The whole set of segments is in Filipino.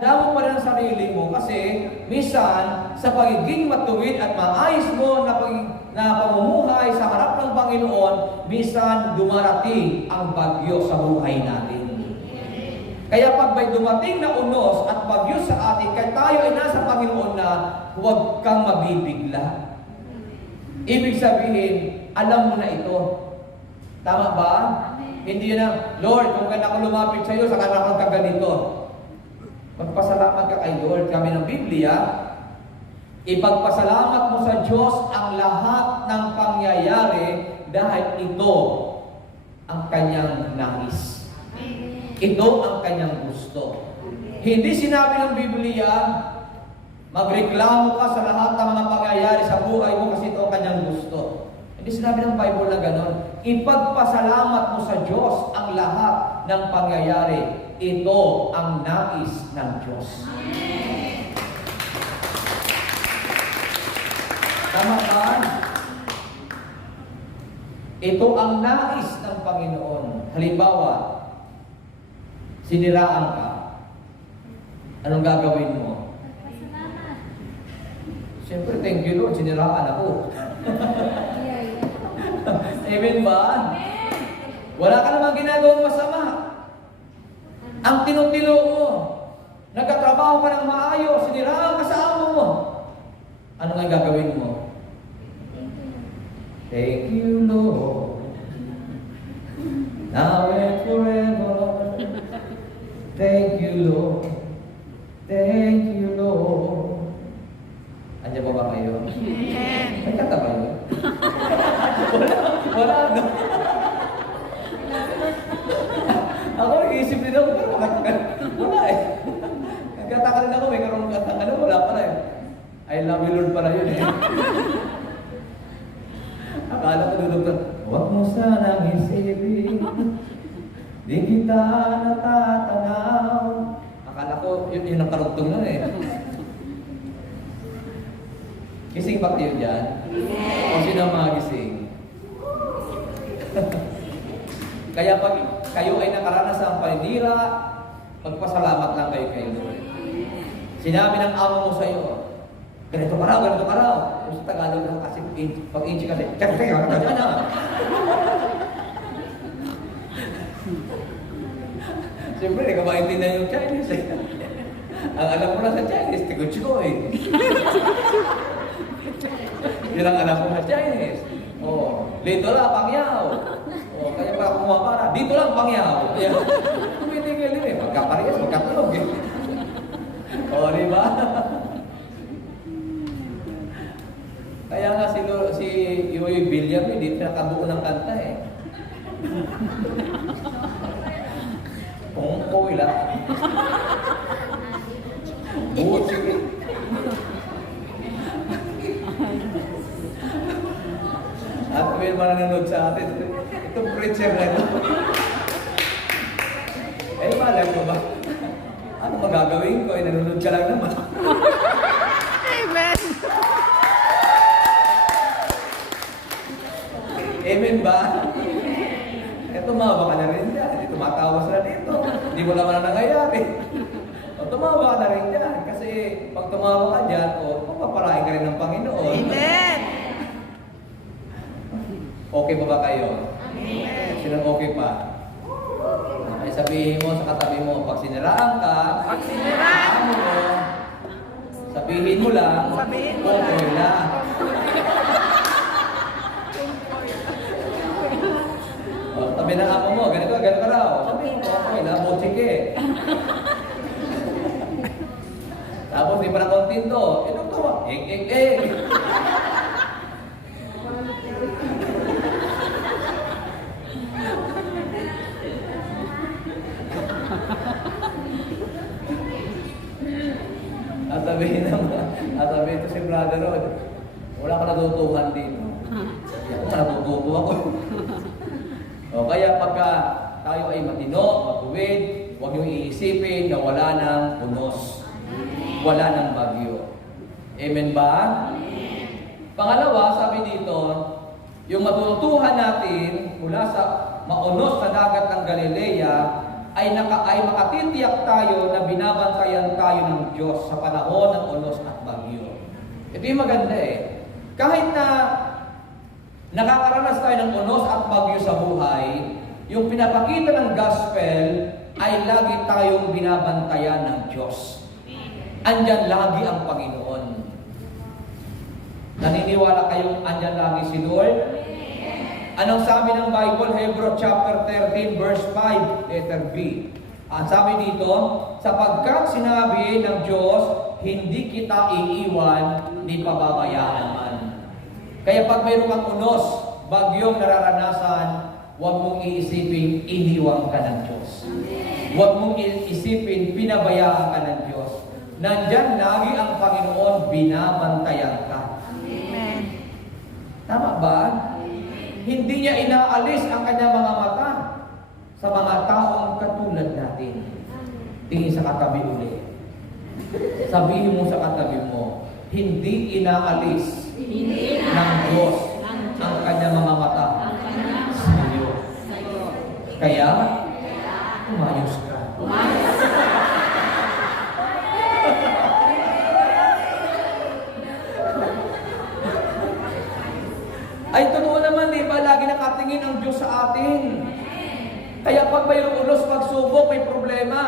Alam mo pa rin ang sarili mo kasi minsan sa pagiging matuwid at maayos mo na pamumuhay sa harap ng Panginoon, minsan dumarating ang bagyo sa buhay natin. Kaya pag may dumating na unos at bagyo sa atin, kaya tayo ay nasa Panginoon na huwag kang mabibigla. Ibig sabihin, alam mo na ito. Tama ba? Hindi na, Lord, kung kailan ako lumapit sa iyo, saka na ako kaganito. Magpasalamat ka kay Lord. Kami ng Biblia, ipagpasalamat mo sa Diyos ang lahat ng pangyayari dahil ito ang kanyang nais. Ito ang kanyang gusto. Hindi sinabi ng Biblia, magreklamo ka sa lahat ng mga pangyayari sa buhay mo kasi ito ang kanyang gusto. Hindi sinabi ng Bible na gano'n. Ipagpasalamat mo sa Diyos ang lahat ng pangyayari. Ito ang nais ng Diyos. Tama ba? Ito ang nais ng Panginoon. Halimbawa, siniraan ka. Anong gagawin mo? Siyempre, thank you Lord, siniraan ako. Amen ba? Wala ka namang ginagawang masama. Ang tinutilo mo, nagkatrabaho ka ng maayos, siniraan ka sa amo mo. Ano nga gagawin mo? Thank you, Lord. Now and forever. Thank you, Lord. Thank you, Lord. Andiyan pa ba kayo? Nagkata ba yun? Wala no? Ako nag-iisip din ako, pero wala eh. Nagkataka rin ako, may karong kata, wala pala eh. I love you Lord pala yun eh. Akala ko dudugtong, huwag mo sanang isipin, di kita natatanaw. Akala ko, yun ang karugtong nun eh. Gising ba kayo dyan? O sino ang mga gising? Kaya pag kayo ay nakaranas sa paninira, magpasalamat lang kayo kay Lord. Sinabi ng amo mo sa iyo, ganito ka raw, ganito ka raw. Sa Tagalog lang kasi, pag-inchi kasi, ganito na. Siyempre, hindi ka maintindihan yung Chinese eh. Ang alam mo na sa Chinese, tigo-chigo eh. Yun ang alam ko sa Chinese. Dito lang, pangyaw. Kaya pa kumuha para, dito lang, pangyaw. Tumitingil din eh, magkaparehas, magkatulog eh. Di ba? Kaya nga si Yoy William, hindi pinakabuo ng kanta eh. Pungkoy lang. Buot sige. At may mananonood sa atin, itong preacher na ito. Malam mo ba? Ano magagawin ko? Nanonood ka lang naman. Amen! Amen ba? Tumawa ka na rin dyan. Tumatawa sila dito. Hindi mo naman na nangyayari. Tumawa ka na rin dyan. Kasi pag tumawa ka dyan, papaparain ka rin ng Panginoon. Amen! Okay pa ba kayo? Amen! Sino okay pa? Ay sabihin mo sa katabi mo, pag siniraan ka, mo, sabihin mo lang, okay lang. Tabi ng amo mo, ganito ka raw. Sabihin mo, okay lang, sige. Tapos di pa na kontento, ito to, Sabihin ito si Brother Rod, wala ka natutuhan dito. Ako natututo ako. Kaya pagka tayo ay matino, matuwid, huwag niyong iisipin na wala ng unos. Wala ng bagyo. Amen ba? Amen. Pangalawa, sabi dito, yung matutuhan natin mula sa maunos na dagat ng Galilea ay makatitiyak tayo na binabantayan tayo ng Diyos sa panahon ng unos at bagyo. Ito yung maganda eh. Kahit na nakakaranas tayo ng unos at bagyo sa buhay, yung pinapakita ng gospel ay lagi tayong binabantayan ng Diyos. Andyan lagi ang Panginoon. Naniniwala kayong andyan lagi si Lord? Anong sabi ng Bible? Hebrews chapter 13 verse 5, letter B. Ang sabi dito, sapagkat sinabi ng Diyos, hindi kita iiwan, ni pababayaan man. Kaya pag mayroon kang unos, bagyong nararanasan, huwag mong iisipin, iniwan ka ng Diyos. Huwag mong iisipin, pinabayaan ka ng Diyos. Nandyan lagi ang Panginoon, binabantayan ka. Amen. Tama ba? Hindi niya inaalis ang kanyang mga mata sa mga taong katulad natin. Tingin sa katabi ulit. Sabihin mo sa katabi mo, hindi inaalis ng Diyos ang kanyang mga mata sa iyo. Kaya, umayos ka. Ay, totoo naman, di ba? Lagi nakatingin ang Diyos sa atin. Kaya pag mayroong ulos, pagsubok, may problema.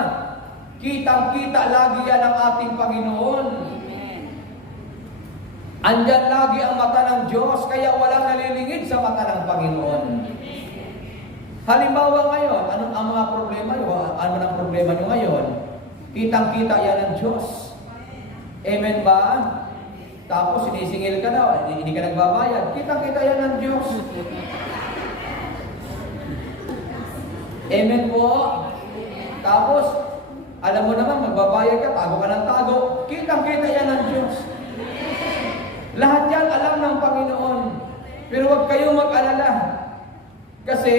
Kitang-kita lagi yan ang ating Panginoon. Andyan lagi ang mata ng Diyos, kaya walang nalilingid sa mata ng Panginoon. Halimbawa ngayon, anong ang mga problema nyo? Ano ang problema nyo ngayon? Kitang-kita yan ng Diyos. Amen ba? Tapos sinisingil ka daw, hindi ka nagbabayad. Kita-kita yan ng Diyos. Amen po. Tapos, alam mo naman, magbabayad ka, tago ka ng tago. Kita-kita yan ng Diyos. Lahat yan alam ng Panginoon. Pero huwag kayong mag-alala. Kasi,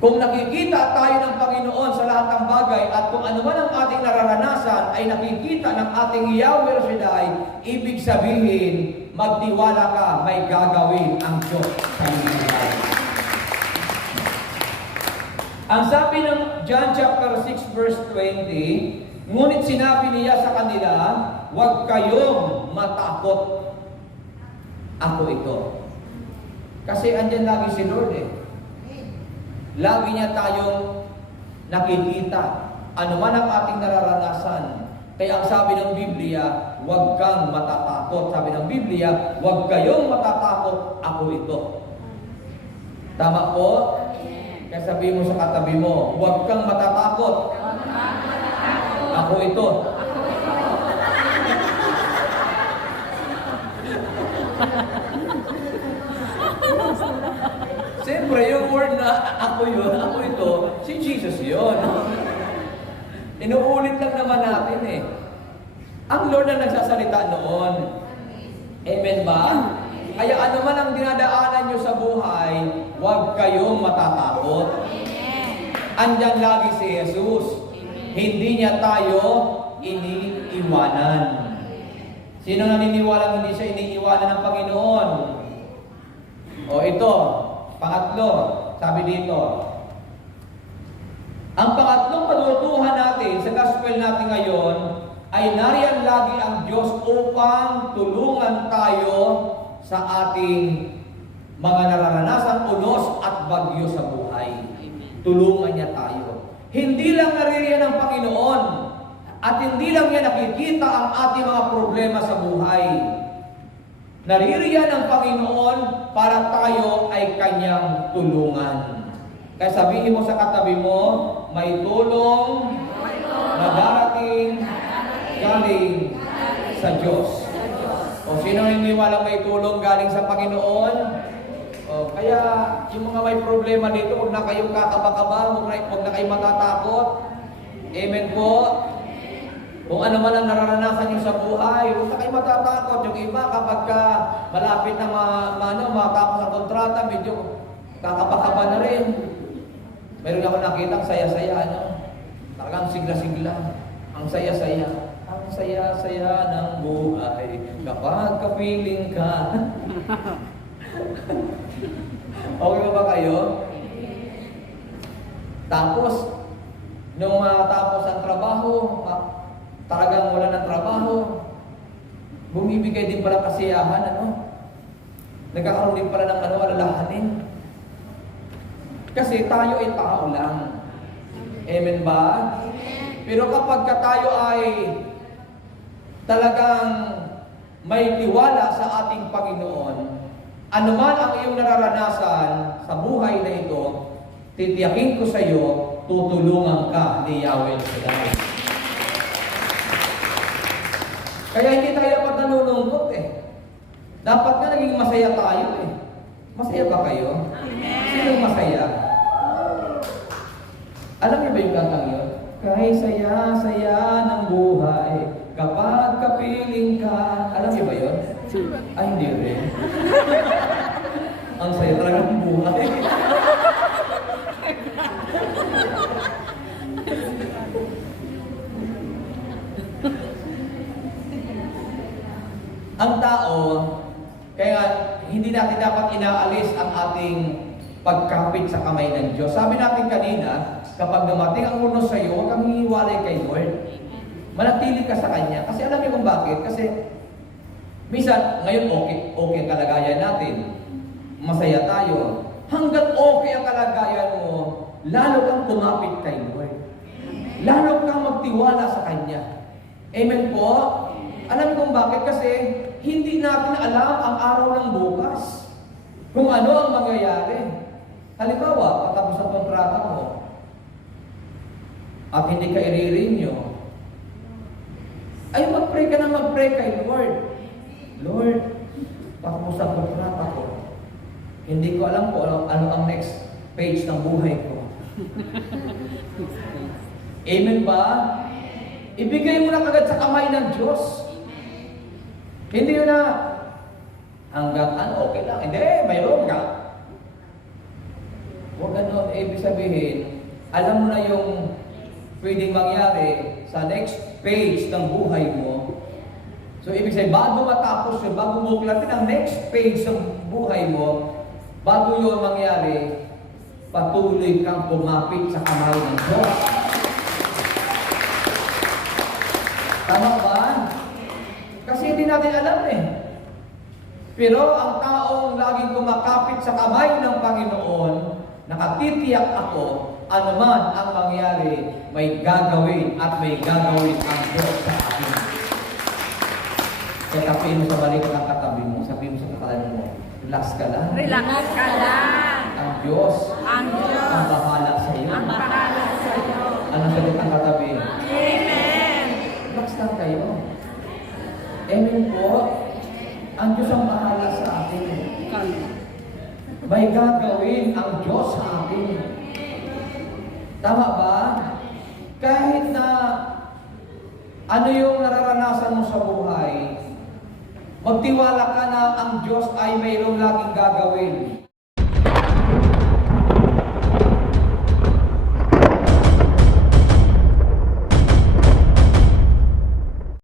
kung nakikita tayo ng Panginoon sa lahat ng bagay at kung ano man ang ating nararanasan ay nakikita ng ating Yahweh Shaddai, ibig sabihin, magtiwala ka, may gagawin ang Diyos sa iyong buhay. Ang sabi ng John chapter 6 verse 20, ngunit sinabi niya sa kanila, huwag kayong matakot. Ako ito. Kasi andyan lagi si Lord eh. Lagi niya tayong nakikita. Ano man ang ating nararanasan. Kaya ang sabi ng Biblia, huwag kang matatakot. Sabi ng Biblia, huwag kayong matatakot. Ako ito. Tama po? Kaya sabihin mo sa katabi mo, huwag kang matatakot. Ako ito. Siyempre, yung word na ako yun, ako ito, si Jesus yun. Inuulit lang naman natin eh. Ang Lord na nagsasalita noon. Amen ba? Kaya ano man ang dinadaanan nyo sa buhay, huwag kayong matatakot. Andyan lagi si Jesus. Hindi niya tayo iniiwanan. Sino naniniwalang hindi siya iniiwanan ng Panginoon? O ito, pangatlo, sabi dito. Ang pangatlong patutuhan natin sa gospel natin ngayon ay nariyan lagi ang Diyos upang tulungan tayo sa ating mga nararanasan, unos at bagyo sa buhay. Tulungan niya tayo. Hindi lang naririyan ng Panginoon at hindi lang niya nakikita ang ating mga problema sa buhay. Naririyan ng Panginoon para tayo ay Kanyang tulungan. Kaya sabihin mo sa katabi mo, may tulong na darating galing sa Diyos. O sino naniniwala may tulong galing sa Panginoon? O, kaya yung mga may problema dito, huwag na kayong kakaba-kaba, huwag na kayong matatakot. Amen po. Kung ano man ang nararanasan nyo sa buhay, huwag na kayo matatakot. Yung iba, kapag ka malapit na matapos ang kontrata, medyo kakapakaba na rin. Meron ako nakita, ang saya-saya, ano? Talagang sigla-sigla. Ang saya-saya. Ang saya-saya ng buhay kapag kapiling ka. Okay ba kayo? Tapos, nung matapos ang trabaho, talagang wala ng trabaho, bumibigay din pala kasiyahan, nagkakaroon din pala ng alalahanin. Kasi tayo ay tao lang. Amen ba? Pero kapag tayo ay talagang may tiwala sa ating Panginoon, anuman ang iyong nararanasan sa buhay na ito, titiyakin ko sa iyo, tutulungan ka ni Yahweh Shaddai. Kaya hindi tayo dapat nalulungkot Dapat nga naging masaya tayo Masaya ba kayo? Sinong masaya? Alam niyo ba yung kantang yun? Kahit saya-saya ng buhay, kapag kapiling ka. Alam niyo ba yun? Ay, hindi rin. Ang saya talaga ng buhay. Ang tao, kaya hindi natin dapat inaalis ang ating pagkapit sa kamay ng Diyos. Sabi natin kanina, kapag dumating ang uno sa iyo, huwag kang hihiwalay kay Lord. Manatili ka sa Kanya. Kasi alam niyo kung bakit? Kasi minsan, ngayon okay ang kalagayan natin. Masaya tayo. Hanggat okay ang kalagayan mo, lalo kang kumapit kay Lord. Lalo kang magtiwala sa Kanya. Amen po? Alam niyo kung bakit? Kasi hindi natin alam ang araw ng bukas. Kung ano ang mangyayari. Halimbawa, patapos ang kontrata mo, at hindi ka i-renew, ay mag-pray ka na mag-pray kay Lord. Lord, patapos ang kontrata ko, hindi ko alam kung ano ang next page ng buhay ko. Amen ba? Ibigay mo na kagad sa kamay ng Diyos. Hindi yun na, hanggat okay lang. Hindi, mayroon ka. Huwag ganun, ibig sabihin, alam mo na yung pwedeng mangyari sa next page ng buhay mo. So, ibig sabihin, bago matapos yun, bago buklatin ang next page ng buhay mo, bago yun mangyari, patuloy kang kumapit sa kamay ng Diyos. Tama ba? Kasi hindi natin alam Pero ang taong laging kumakapit sa kamay ng Panginoon, nakatitiyak ako, anuman ang mangyari, may gagawin at may gagawin ang Diyos sa akin. Kaya tapiin mo sa balik ng katabi mo, sabihin mo sa katalan mo, relax ka lang. Relax ka lang. Ang Diyos, Ang bahala sa iyo. ang bahala sa iyo. Anong sagot ng katabi? Amen. Relax lang kayo. Amen po. Ang Diyos ang bahala sa akin. May gagawin ang Diyos sa akin. Tama ba? Kahit na ano yung nararanasan mo sa buhay, magtiwala ka na ang Diyos ay mayroong laging gagawin.